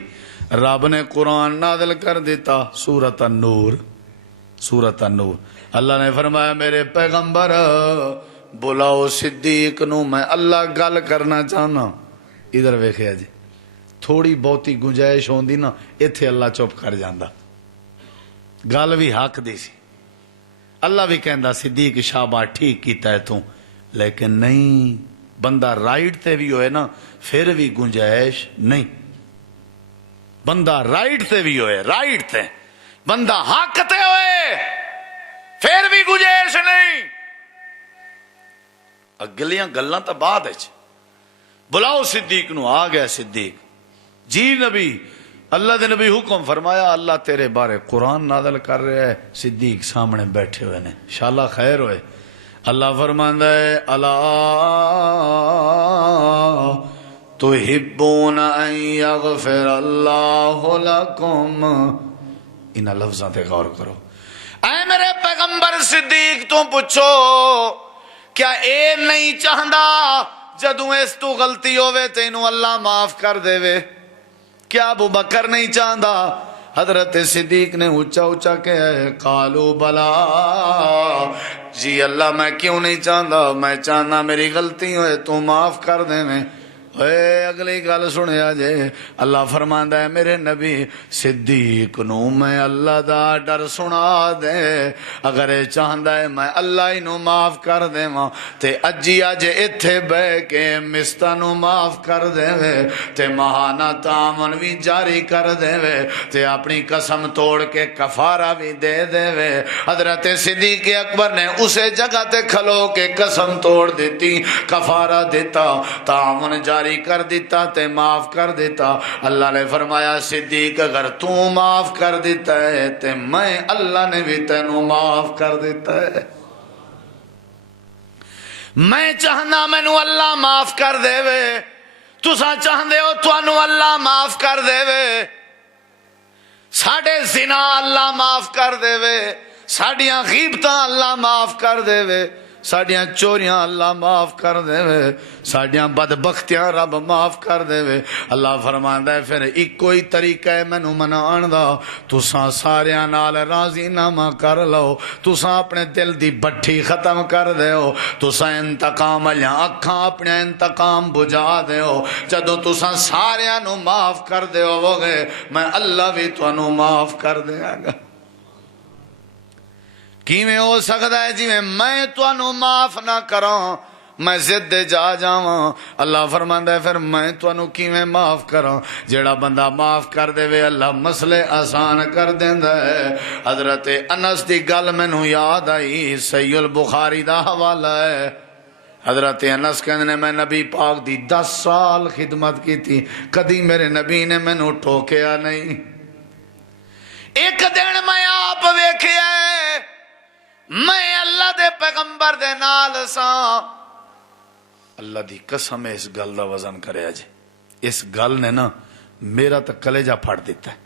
رب نے قرآن نازل کر دیتا سورۃ النور، سورۃ النور۔ اللہ نے فرمایا میرے پیغمبر بلاؤ صدیق نو میں اللہ گل کرنا چاہنا۔ ادھر ویکھیا جی تھوڑی بہتی گنجائش ہوندی نا ایتھے اللہ چپ کر جاندا، گل بھی حق دی سی، اللہ بھی کہندا صدیق شاباش ٹھیک کیتا ہے تو، لیکن نہیں بندہ رائٹ تے بھی ہوئے نا پھر بھی گنجائش نہیں، بندہ رائٹ تے بھی ہوئے، رائٹ تے بندہ حق تے ہوئے پھر بھی گنجائش نہیں۔ اگلیاں گلاں تا بعد ہے، بلاؤ صدیق نو، آ گیا صدیق، جی نبی اللہ دے نبی حکم فرمایا اللہ تیرے بارے قرآن نازل کر رہا ہے، صدیق سامنے بیٹھے ہوئے نے، انشاءاللہ خیر ہوئے۔ اللہ فرماندا ہے الا تحبون ان یغفر اللہ لکم، ان لفظاں تے غور کرو۔ اے میرے پیغمبر صدیق تو پوچھو کیا اے نہیں چاہندا جدوں اس تو غلطی ہوئے تینوں اللہ معاف کر دے وے؟ کیا ابو بکر نہیں چاہندا؟ حضرت صدیق نے اونچا اونچا کہا ہے قالو بلا، جی اللہ میں کیوں نہیں چاہندا، میں چاہنا میری غلطی ہوئے تو معاف کر دے میں۔ اے اگلی گل سنیا جے، اللہ فرماندا ہے میرے نبی صدیق نو میں اللہ دا ڈر سنا دے، اگر اے چاہندا ہے میں اللہ ہی نو معاف کر دیواں تے اجی اج ایتھے بہ کے مستہ نو معاف کر دے وے تے ماہانہ تعاون بھی جاری کر دے وے تے اپنی قسم توڑ کے کفارہ بھی دے دے وے۔ حضرت صدیق اکبر نے اسے جگہ تے کھلو کے قسم توڑ دیتی، کفارہ دیتا، تعاون جاری کر دیتا تے معاف کر دیتا۔ اللہ نے فرمایا صدیق اگر تو معاف کر دیتا ہے تے میں اللہ نے بھی تینوں معاف کر دیتا ہے۔ میں چاہنا مینوں اللہ معاف کر دے وے، تساں چاہندے ہو تانوں اللہ معاف کر دے وے، ساڈے زنا اللہ معاف کر دے وے، ساڈیاں غیبتاں اللہ معاف کر دے وے، ساڈیاں چوریاں اللہ معاف کر دے، ساڈیاں بدبختیاں رب معاف کر دے۔ اللہ فرماندا ہے پھر ایکو ہی طریقہ ہے مینوں منان دا، تساں ساریاں نال راضی نامہ کر لو، تساں اپنے دل دی بٹھی ختم کر دیو، تساں انتقام والیاں اکھاں اپنے انتقام بجھا دیو۔ جدوں تساں ساریاں نو معاف کر دیو گے میں اللہ بھی تانوں معاف کر دیاں گا۔ کیویں ہو سکتا ہے جی میں تانوں معاف نہ کراں، میں ضد جا جاواں؟ اللہ فرماندا ہے پھر میں تانوں کیویں معاف کراں؟ جیڑا بندہ معاف کر دے وے اللہ مسئلے آسان کر دیندا ہے۔ حضرت انس دی گل مینوں یاد آئی، صحیح البخاری دا حوالہ ہے۔ حضرت انس کہندے نے میں نبی پاک دی 10 سال خدمت کی تھی، کدی میرے نبی نے مینوں ٹوکیا نہیں۔ ایک دن میں آپ ویکھیا ہے، میں اللہ دے پیغمبر دے نال ساں۔ اللہ دی قسم ہے اس گل دا وزن کرے جی، اس گل نے نا میرا تو کلیجہ پھاڑ دیتا ہے۔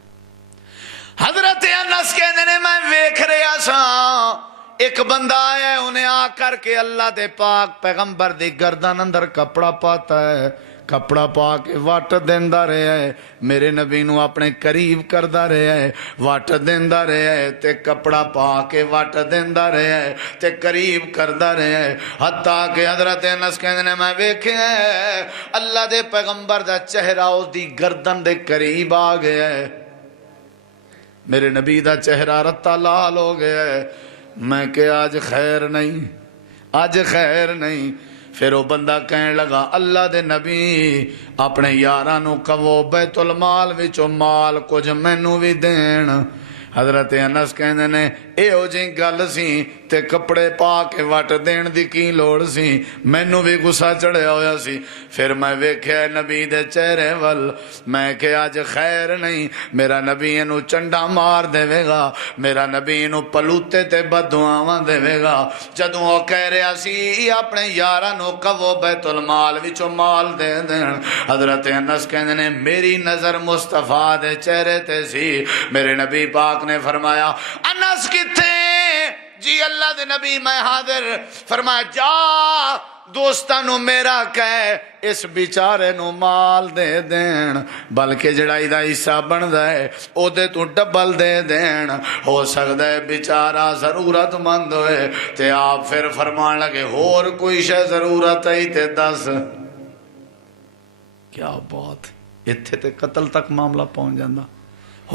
حضرت انس کہندے نے میں ویکھ رہا ساں، ایک بندہ آیا ہے، انہیں آ کر کے اللہ دے پاک پیغمبر دی گردن اندر کپڑا پاتا ہے، کپڑا پا کے وٹ دیندا رہا ہے، میرے نبی نو اپنے قریب کردا رہا ہے، وٹ دیندا رہا ہے تے کپڑا پا کے وٹ دیندا رہا ہے تے قریب کردا رہا ہے، حتیٰ کہ حضرت انس کہندے نے میں ویکھیا ہے اللہ دے پیغمبر دا چہرہ اس دی گردن دے قریب آ گیا ہے، میرے نبی دا چہرہ رتا لال ہو گیا ہے۔ میں کہ آج خیر نہیں، آج خیر نہیں۔ پھر وہ بندہ کہنے لگا اللہ دے نبی اپنے یاراں نو کہو بیت المال وچوں مال کچھ مینوں بھی دین۔ حضرت انس کہندے نے ایہو جی گل سی تے کپڑے پا کے وٹ دین دی کی لوڑ سی، مینوں بھی غصہ چڑھیا ہویا سی۔ پھر میں ویکھیا نبی دے چہرے ول، میں کہ اج خیر نہیں، میرا نبی اینو چنڈا مار دے گا، میرا نبی اینو پلوتے تے بددعاواں دے گا۔ جدوں او کہہ رہا سی اپنے یاراں نو کہو بیت المال وچوں مال دے دین، حضرت انس کہندے نے میری نظر مصطفیٰ دے چہرے تے سی، میرے نبی پاک نے فرمایا انس کتھے؟ جی اللہ دے نبی میں حاضر۔ فرمایا جا دوستاں نو میرا کہے اس بیچارے نو مال دے دین، بلکہ جڑا ایدہ حصہ بندا ہے او دے تو ڈبل دے دین، ہو سکتا ہے بیچارہ ضرورت مند ہوئے۔ تے آپ پھر فرمان لگے اور کوئی شے ضرورت ہے تے دس۔ کیا بات، اتھے تے قتل تک معاملہ پہنچ جاندہ،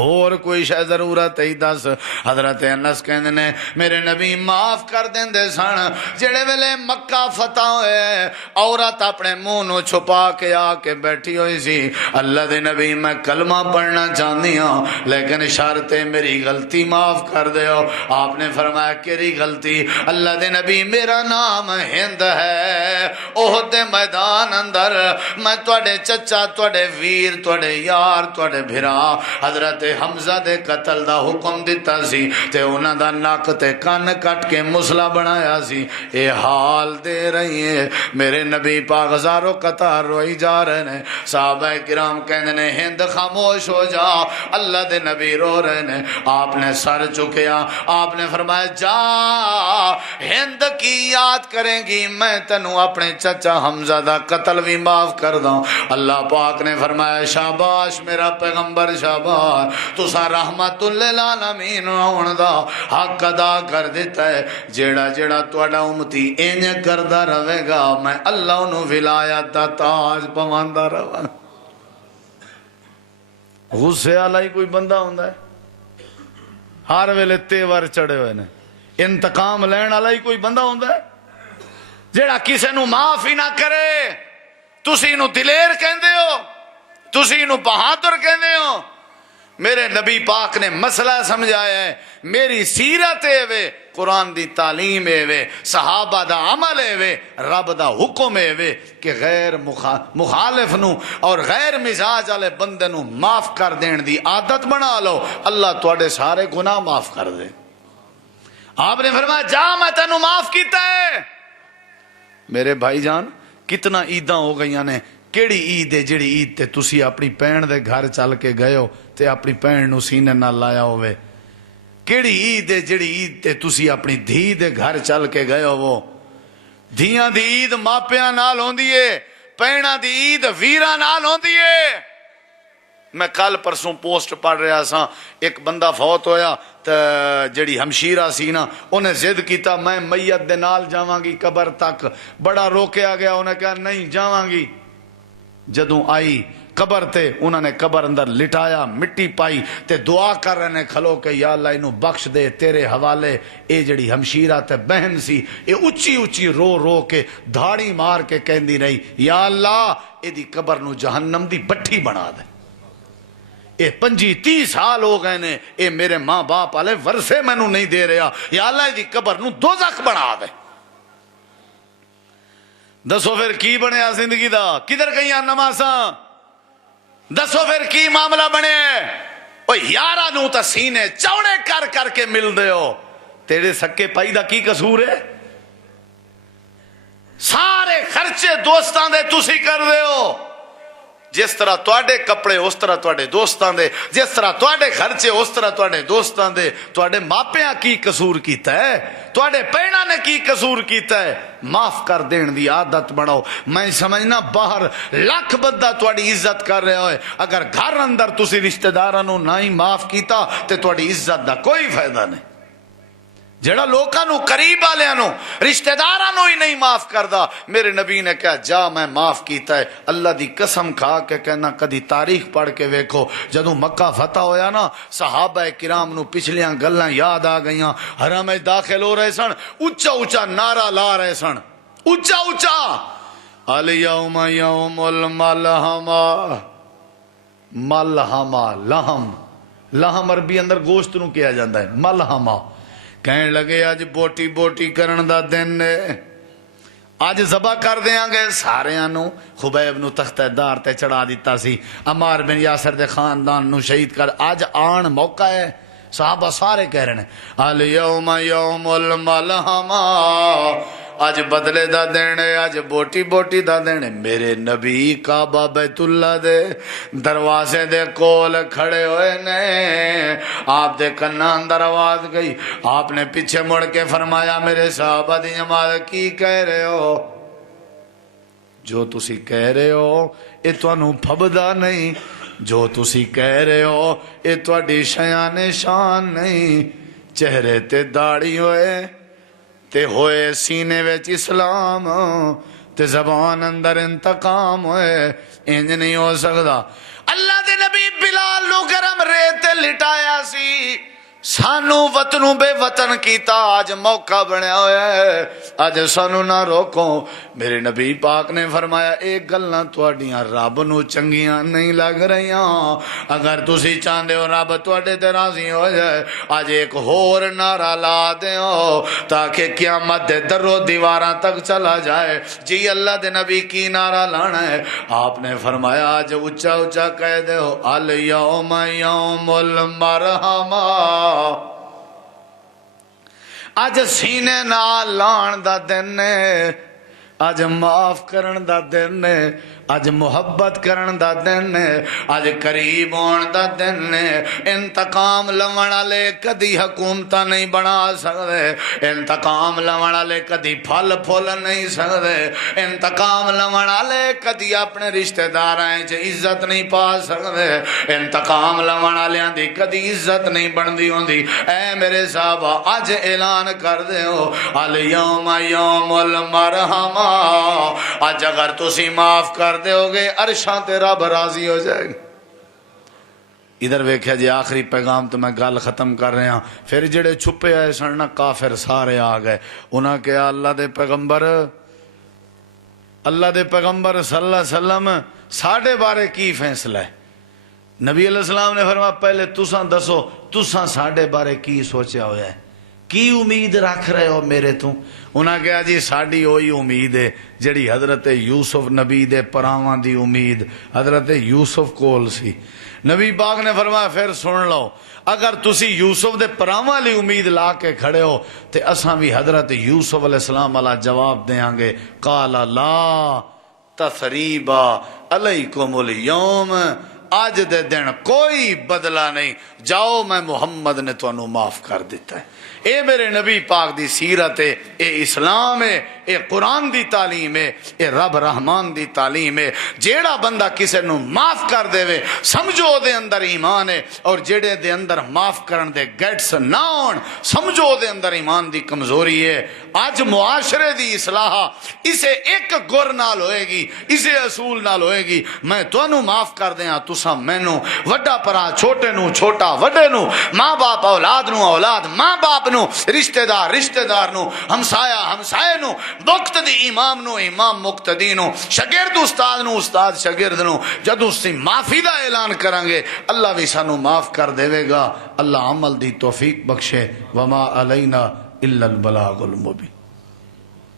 اور کوئی شے ضرورت ہے دس۔ حضرت انس کہندے نے میرے نبی معاف کر دیندے سن، جڑے ویلے مکہ فتح ہوئے عورت اپنے منہ نو چھپا کے آ کے بیٹھی ہوئی سی، اللہ دے نبی میں کلمہ پڑھنا چاہندی ہاں لیکن شرط ہے میری غلطی معاف کر دیو۔ آپ نے فرمایا کیری غلطی؟ اللہ دے نبی میرا نام ہند ہے، احد دے میدان اندر میں تواڈے چچا، تواڈے ویر، تواڈے یار، تواڈے بھرا حضرت حمزہ دے قتل دا حکم دیتا سی تے انہاں دا ناک تے کان کٹ کے مسلا بنایا سی۔ اے حال دے رہی ہے میرے نبی پاک ہزاروں قطار روئی جا رہے ہیں۔ صحابہ کرام کہنے نے ہند خاموش ہو جا، اللہ دے نبی رو رہے ہیں۔ آپ نے سر چکیا، آپ نے فرمایا جا ہند کی یاد کریں گی میں تنوں اپنے چچا حمزہ دا قتل بھی معاف کر دوں۔ اللہ پاک نے فرمایا شاباش میرا پیغمبر شاباش، تسا رحمت للعالمین ہون دا حق ادا کر دیتا ہے۔ جیڑا جیڑا تواڈا امتی انج کردا رہے گا میں اللہ انہوں ولایت دا تاج پواندا رہا۔ غصے والا ہی کوئی بندہ ہوندا ہے، ہر ویلے تیور چڑھے ہوئے نے، انتقام لین والا ہی کوئی بندہ ہوندا ہے جیڑا کسے نو معاف ہی نہ کرے۔ تسی انہوں دلیر کہندے ہو، تسی انہوں بہادر کہندے ہو۔ میرے نبی پاک نے مسئلہ سمجھایا ہے، میری سیرت ہے وے، قرآن دی تعلیم ہے وے، صحابہ دا عمل ہے وے، رب دا حکم ہے وے کہ غیر مخالف نو اور غیر مزاج والے بندے نو معاف کر دین دی عادت بنا لو، اللہ تواڈے سارے گناہ معاف کر دے۔ آپ نے فرمایا جا میں تینوں معاف کیتا ہے۔ میرے بھائی جان کتنا عیداں ہو گئیاں نے، کیڑی عید ہے جڑی عید تے تسی اپنی پین دے گھر چل کے گئے ہو تے اپنی پین نو سینے نہ لایا ہوئے؟ کیڑی عید ہے جڑی عید تے تسی اپنی دھی دے گھر چل کے گئے ہو؟ دھیاں دی عید ماپیاں نال ہوندی ہے، پہنا دی عید ویراں نال ہوندی ہے۔ میں کل پرسوں پوسٹ پڑھ رہا سا، ایک بندہ فوت ہویا تو جڑی ہمشیرہ سی نا انہیں ضد کیتا میں میت دے نال جاواں گی قبر تک، بڑا روکیا گیا، انہیں کہا نہیں جاواں گی۔ جدوں آئی قبر تے انہوں نے قبر اندر لٹایا، مٹی پائی تے دعا کر رہے نے کھلو کہ یا اللہ انہوں بخش دے تیرے حوالے۔ اے جڑی ہمشیرہ تے بہن سی اے اچھی اچھی رو رو کے دھاڑی مار کے کہندی رہی یا اللہ اے دی قبر نو جہنم دی بٹھی بنا دے۔ اے 25-30 سال ہو گئے نے، اے میرے ماں باپ والے ورثے مینوں نہیں دے رہا، یا اللہ دی قبر نو دوزخ بنا دے۔ دسو پھر کی بنیا زندگی دا؟ کدھر گئیاں نمازاں؟ دسو پھر کی معاملہ بنے؟ او یارہ نو تا سینے چوڑے کر کر کے مل دے ہو، تیرے سکے پائی دا کی قصور ہے؟ سارے خرچے دوستاں دے تسی کر دے ہو، جس طرح تواڈے کپڑے اس طرح تواڈے دوستاں دے، جس طرح تواڈے خرچے اس طرح تواڈے دوستاں دے۔ تواڈے ماپیاں کی قصور کیتا ہے؟ تواڈے پینا نے کی قصور کیتا ہے؟ معاف کر دین دی عادت بناؤ۔ میں سمجھنا باہر لاکھ بندہ تواڈی عزت کر رہا ہوئے، اگر گھر اندر تسی رشتہ داراں نو نہ ہی معاف کیتا تے تواڈی عزت دا کوئی فائدہ نہیں۔ جڑا لوکاں نو قریب والےاں نو رشتہ داراں نو ہی نہیں معاف کردا، میرے نبی نے کہا جا میں معاف کیتا ہے۔ اللہ دی قسم کھا کے کہنا کدی تاریخ پڑھ کے ویکھو، جدوں مکہ فتح ہویا نا صحابہ کرام نو پچھلیاں گلاں یاد آ گئیاں، حرم وچ داخل ہو رہے سن، اونچا اونچا نعرہ لا رہے سن، اونچا اونچا الیوم یوم الملحمہ، ملحمہ لہم، لہم عربی اندر گوشت نو کیا جاندہ ہے ملحمہ۔ کہنے لگے اج بوٹی بوٹی کرن دا دن ہے، اج ذبح کر دیاں گے ساریاں نو۔ خبیب نو تختہ دار تے چڑھا دیتا سی، عمار بن یاسر دے خاندان نو شہید کر، اج آن موقع ہے۔ صحابہ سارے کہہ رہے ہیں الیوم یوم الملحمہ، اج بدلے دا دین ہے، اج بوٹی بوٹی دا دین ہے۔ میرے نبی کعبہ بیت اللہ دے دروازے دے کول کھڑے ہوئے نے، آپ دے کنا اندر آواز گئی، آپ نے پیچھے مڑ کے فرمایا میرے صحابہ دی جماعت کی کہہ رہے ہو؟ جو تسی کہہ رہے ہو اے تانوں پھبدا نہیں، جو تسی کہہ رہے ہو اے تواڈی شان شان نہیں۔ چہرے تے داڑھی ہوئے تے ہوئے سینے وچ اسلام، تے زبان اندر انتقام ہوئے، انج نہیں ہو سکدا۔ اللہ دے نبی بلال نو گرم ریت لٹایا سی، سانو وطنوں بے وطن کیتا، آج موقع بنیا ہوا ہے، آج سانو نہ روکو۔ میرے نبی پاک نے فرمایا ایک گلاں تواڈیاں رب نو چنگیاں نہیں لگ رہیاں، اگر تسی چاہندے ہو رب تواڈے تے راضی ہو جائے، آج ایک ہور نعرہ لا دیو تاکہ قیامت دے درو دیواراں تک چلا جائے۔ جی اللہ دے نبی کی نعرہ لانا ہے؟ آپ نے فرمایا آج اچھا اچھا کہہ دیو الیوم یوم المرحمہ، اج سینے نال لان دا دن ہے، اج معاف کرن دا دن ہے، اج محبت کرن دا دن ہے، اج قریب ہون دا دن ہے۔ انتقام لون والے کدی حکومت نہیں بنا سکتے، انتقام لون والے کدی پھل پھول نہیں سکتے، انتقام لون والے کدی اپنے رشتہ داراں وچ عزت نہیں پا سکتے، انتقام لون والیاں دی کدی عزت نہیں بندی ہوندی۔ اے میرے صحابہ اج اعلان کر دیو الیوم یوم المرحمہ، اج اگر تسی معاف کر دیو گے عرشاں تے رب راضی ہو جائے گا۔ ادھر ویکھیا جی آخری پیغام تو میں گل ختم کر رہا ہوں۔ پھر جڑے چھپے آئے سن نا کافر سارے آ گئے، انہاں کہا اللہ دے پیغمبر صلی اللہ علیہ وسلم ساڈے بارے کی فیصلہ ہے؟ نبی علیہ السلام نے فرمایا پہلے تساں دسو تساں ساڈے بارے کی سوچیا ہویا ہے، کی امید رکھ رہے ہو میرے تو؟ انہاں کہا جی ساڈی وہی امید ہے جڑی حضرت یوسف نبی دے پراواں دی امید حضرت یوسف کول سی۔ نبی پاک نے فرمایا پھر سن لو، اگر تسی یوسف دے پراواں لی امید لا کے کھڑے ہو تے اساں بھی حضرت یوسف علیہ السلام والا جواب دیاں گے، قال لا تثریب علیکم اليوم، اج دے دن کوئی بدلہ نہیں، جاؤ میں محمد نے تانوں معاف کر دیتا ہے۔ اے میرے نبی پاک دی سیرت ہے، اے اسلام ہے، اے قرآن دی تعلیم ہے، اے رب رحمان دی تعلیم ہے۔ جیڑا بندہ کسے نو معاف کر دے وے سمجھو دے اندر ایمان ہے، اور جیڑے دے اندر معاف کرن دے گیٹس نہ ہون سمجھو دے اندر ایمان دی کمزوری ہے۔ اج معاشرے دی اصلاح اسے ایک گر نال ہوئے گی، اسے اصول نال ہوئے گی، میں تانوں معاف کر دیاں تساں مینوں، وڈا پرا چھوٹے نو، چھوٹا وڈے نو، ماں باپ اولاد نو، اولاد ماں باپ نو، رشتہ دار نو، ہمسایا ہمسائے نو، مقتدی امام نو، امام مقتدی نو، شاگرد استاد نو، استاد شاگرد نو۔ جدوں اسی معافی دا اعلان کران گے اللہ بھی سانو معاف کر دے گا۔ اللہ عمل دی توفیق بخشے۔ وما علینا الا البلاغ المبین۔